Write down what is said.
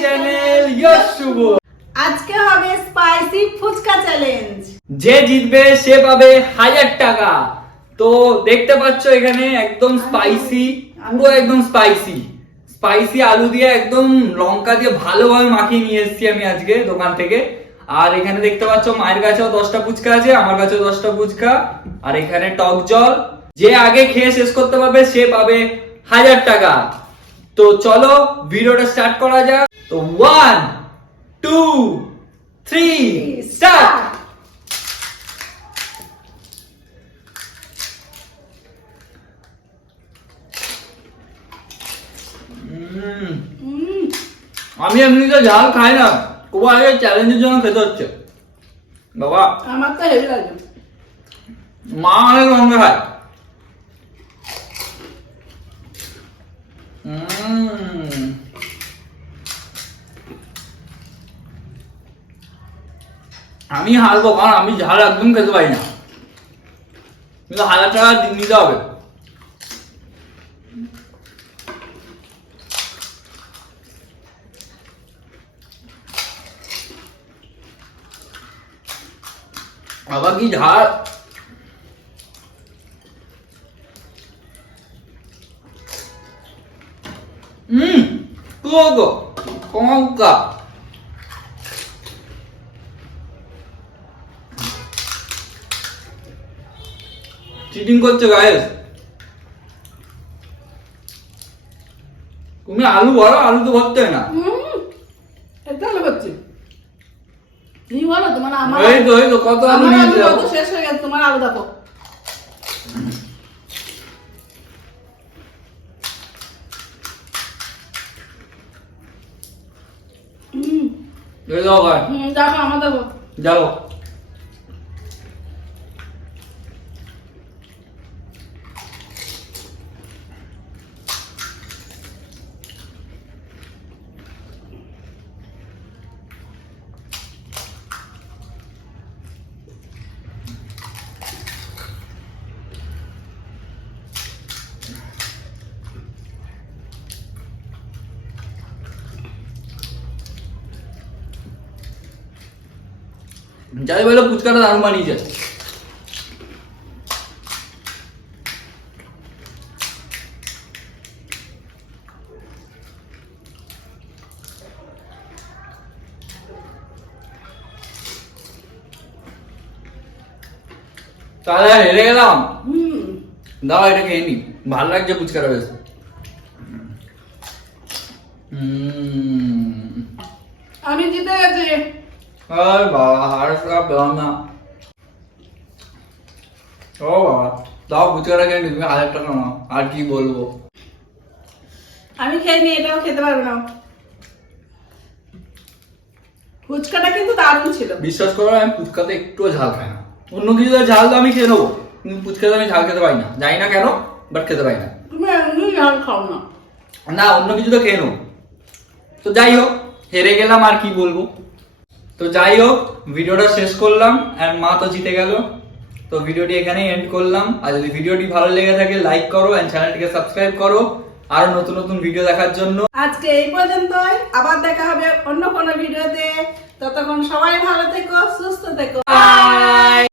Channel শুভ আজকে হবে spicy fuchka challenge যে জিতবে সে পাবে হাজার টাকা। তো দেখতে পাচ্ছ এখানে একদম স্পাইসি পুরো একদম স্পাইসি স্পাইসি আলু দিয়ে একদম লঙ্কা দিয়ে ভালোভাবে মাখিয়ে নিয়ে এসেছি আমি আজকে দোকান থেকে। আর এখানে দেখতে পাচ্ছ মায়ের কাছেও দশটা ফুচকা আছে আমার কাছেও দশটা ফুচকা। আর এখানে টক জল। যে আগে খেয়ে শেষ করতে পারবে সে পাবে হাজার টাকা। তো চলো ভিডিওটা স্টার্ট করা যাক। তো ওয়ান টু থ্রি স্টার্ট আমি এমনিতে ঝাল খাই না। খুব আগে চ্যালেঞ্জের জন্য খেতে হচ্ছে। বাবা। আমার তো হেভি লাগে। মা অনেক লঙ্কা খায়। উম। আমি হারবো, কারণ আমি ঝাল একদম খেতে পারি না। কিন্তু হাজার টাকা নিতে হবে। আবার কি ঝাল? হম তো কঙ্কা চিটিং করছে গায়েস তুমি আলু ভরো আলু তো ভরতে না। উম, এটা হলো করছি তুমি বলো তোমার আমার এই তো এই তো কত আলু আমার নিয়ে আলু যাব কত শেষ হয়ে গেছে তোমার আলু দেখো। উম, এই দাও গায়ে দেখো আমার দেখো। যাও। যাই বলে ফুচকাটা দারুণ বানিয়েছে তাহলে হেরে গেলাম হুম দাও এটা খেয়ে নি ভালো লাগছে ফুচকাটা বেশ উম। আমি জিতে গেছি আর বাবা হার পেলাম না ও বাবা দাও ফুচকাটা খেয়ে তুমি হাজার টাকা নাও আর কি বলব আমি খেয়ে নি এটাও খেতে পারব না। ফুচকাটা কিন্তু দারুণ ছিল। বিশ্বাস করো আমি ফুচকাতে একটুও ঝাল খাই না। অন্য কিছুতে ঝাল তো আমি খেয়ে নেব। কিন্তু ফুচকাতে আমি ঝাল খেতে পারি না। জানি না কেন বাট খেতে পারি না। তুমি এমনি ঝাল খাও না। না অন্য কিছু তো খেয়ে নেব। তো যাই হোক হেরে গেলাম আর কি বলব? তো যাই হোক ভিডিওটা শেষ করলাম অ্যান্ড মা তো জিতে গেল। তো ভিডিওটি এখানেই এন্ড করলাম। আর যদি ভিডিওটি ভালো লেগে থাকে লাইক করো এন্ড চ্যানেলটিকে সাবস্ক্রাইব করো। আর নতুন নতুন ভিডিও দেখার জন্য। আজকে এই পর্যন্তই। আবার দেখা হবে অন্য কোনো ভিডিওতে ততক্ষণ সবাই ভালো থেকো সুস্থ থেকো। বাই